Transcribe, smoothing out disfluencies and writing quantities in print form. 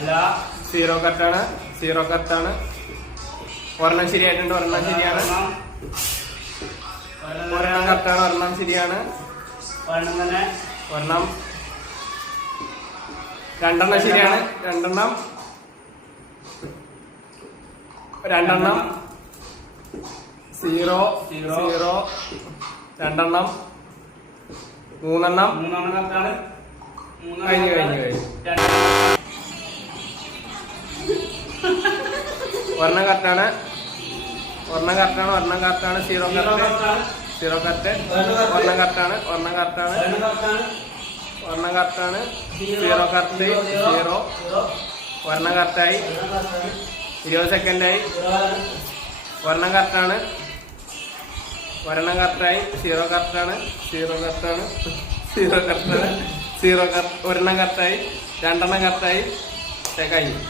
അല്ല. സീറോ കറക്റ്റാണ്. സീറോ കറക്റ്റാണ്. ഒരെണ്ണം ശരിയായിട്ടുണ്ട്. ഒരെണ്ണം ശരിയാണ്. ഒരെണ്ണം കറക്റ്റാണ്. ഒരെണ്ണം ശരിയാണ്. ഒരെണ്ണം തന്നെ. ഒരെണ്ണം. രണ്ടെണ്ണം ശരിയാണ്. രണ്ടെണ്ണം. രണ്ടെണ്ണം. സീറോ. സീറോ. രണ്ടെണ്ണം. മൂന്നെണ്ണം. മൂന്നെണ്ണം കറക്റ്റാണ്. കഴിഞ്ഞു കഴിഞ്ഞു കഴിഞ്ഞു. ഒരെണ്ണം കറക്റ്റാണ്. ഒരെണ്ണം കറക്റ്റാണ്. ഒരെണ്ണം കറക്റ്റാണ്. Zero correct. Zero correct. ഒരെണ്ണം കറക്റ്റാണ്. ഒരെണ്ണം കറക്റ്റാണ്. ഒരെണ്ണം കറക്റ്റാണ്. Zero correct. സീറോ. ഒരെണ്ണം കറക്റ്റായി. 20 സെക്കൻഡായി. ഒരെണ്ണം കറക്റ്റാണ്. ഒരെണ്ണം കറക്റ്റായി. സീറോ കറക്റ്റാണ്. സീറോ കറക്റ്റാണ്. സീറോ കറക്റ്റാണ്. Zero correct. ഒരെണ്ണം കറക്റ്റായി. രണ്ടെണ്ണം കറക്റ്റായി. കഴിഞ്ഞു.